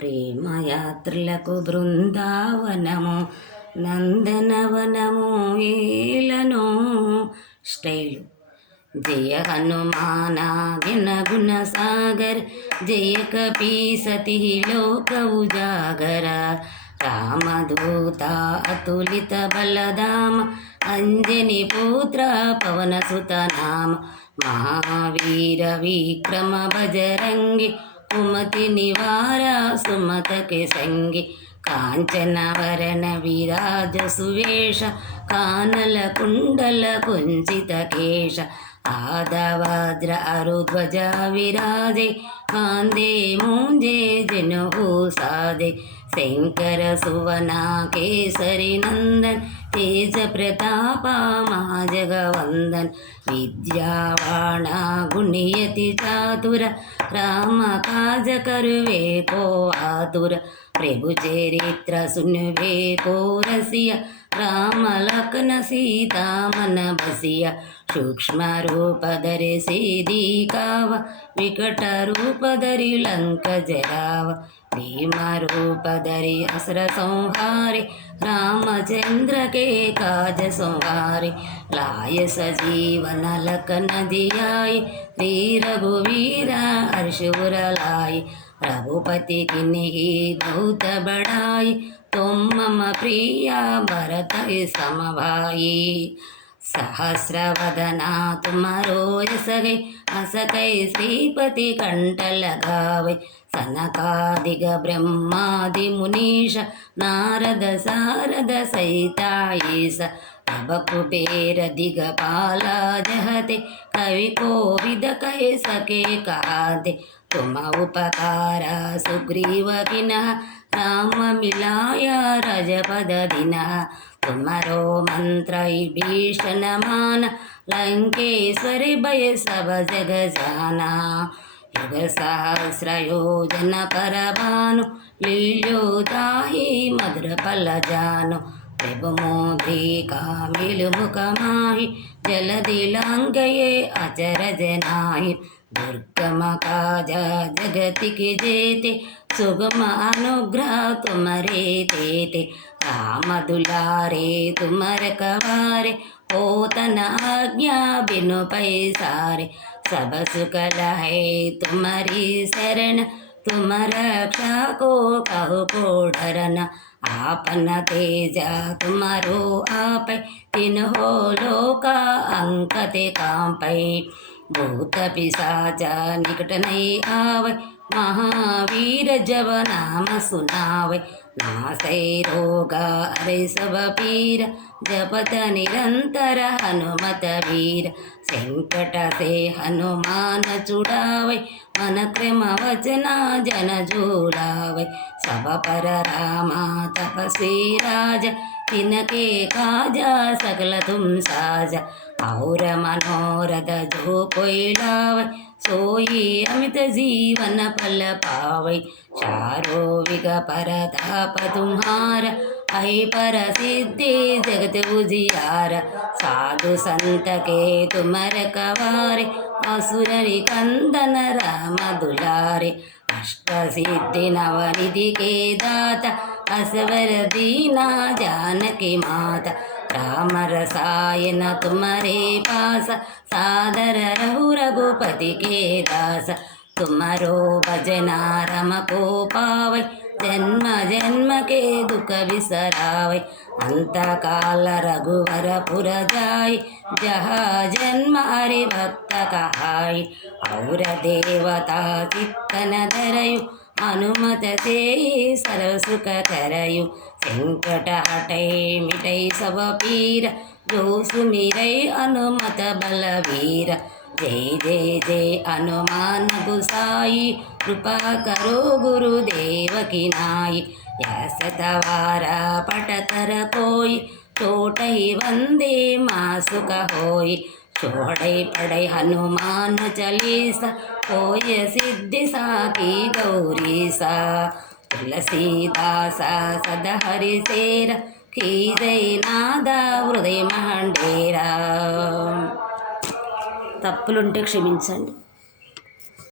ప్రేమయాత్రలకు బృందావనము నందనవనము ఏలను style. జయ హనుమాన గుణ సాగర్, జయ కపీ సతి లోక ఉజాగర, రామదూత అతులిత బలధామ, అంజని పుత్ర పవన సుత నామ, మహావీర విక్రమ బజరంగి, కుమతి నివార సుమత के संगी, कांचन वरण विराज सुवेश, कानल कुंडल कुंचित केश, आदवज्र अरुध्वज विराजे, कांदे मूंजे जनु साधे, शंकर सुवना केसरी नंदन, तेज प्रताप महाजगवंदन, विद्यावाणा गुणियति चातुर, राम काज करुवे को आतुर, प्रभु चरित्र सुनवे को रसिया, राम लखन सीता मन बसिया, सूक्ष्म रूप धरि सीधी काव, विकट रूप धरि लंक जराव, भीम रूप धरि असुर संहारे, रामचंद्र के काज संवारे, लाय सजीवन लखन जियाय, श्री रघुवीर हर्ष उर लाय, रघुपति किन्हीं बहुत बड़ाई, तुम मम प्रिया भरत सम भाई, सहस्रवदना तुम्हारो यस गए, हस कै श्रीपति कंठ लगावे, सनकादिक ब्रह्मादि मुनीश, नारद सारद सहिता ईश, तब कुबेर दिगपाला जहते, कवि कोविद कह सके कहते, तुम उपकारा सुग्रीव किन्हा, राम मिलाया रजपद दिनः, तुम्हारो मंत्र भीषण मान, लंकेश्वर भय सब जग जाना, युग सहस्र योजन पर भानु, लील्यो ताहि मधुर फल जानु, प्रभु मोद्रिका मिल मुख माहि, जलधि लंघये अचरज नाहि, दुर्गम काज जगति के जेते, सुगम अनुग्रह तुम्हारे तेते, राम दुलारे तुमर कवारे, होतन आज्ञा बिनु पैसारे, सब सुख लहे तुम्हारी शरण, तुम रक्षा को कहो को डरना, आपन तेजा तुम्हारो आपै, तिन्हो लोका अंकते कांपै, भूत पिशाच निकट नहीं आवै, महावीर जब नाम सुनावे, नासै रोग हरै सब पीर, जपत निरंतर हनुमत वीर, संकट से हनुमान छुड़ावे, मन क्रम वचना जन झूलावे, सब पर रामा तपस्वी राजा, तिनके काजा सकल तुम साजा, और मनोरथ जो कोई लावे, सोई अमित जीवन फल पावै, चारों विग परताप तुम्हारा, है पर सिद्धि जगत उजियारा, साधु संत के तुम रखवारे, असुर निकंदन राम दुलारे, अष्ट सिद्धि नवनिधि के दाता, असवर दीना जानकी माता, राम रसायन तुम्हारे पास, सादर रहु रघुपति के दास, तुम्हारो भजना रम को पावै, जन्म जन्म के दुख बिसरावै, अंत काल रघुवर पुर जाय, जहाँ जन्म हरि भक्त कहाय, और देवता चित्तन धरयु, हनुमत से सर्व सुख करयु, संकट हटै मिटै सब पीर, जो सुमिरै हनुमत बलवीर, जय जय जय हनुमान गोसाई, कृपा करो गुरुदेव की नाई, यस तवारा पटकर कोई, छोटहि वंदे मासुक होई, छोड़ै पढ़ै हनुमान चालीसा, होय सिद्धि साकी गौरीसा, तुलसीदासा सदा हरि सेरा, कीजै नादा హృదయ మండేరా. తప్పులుంటే క్షమించండి.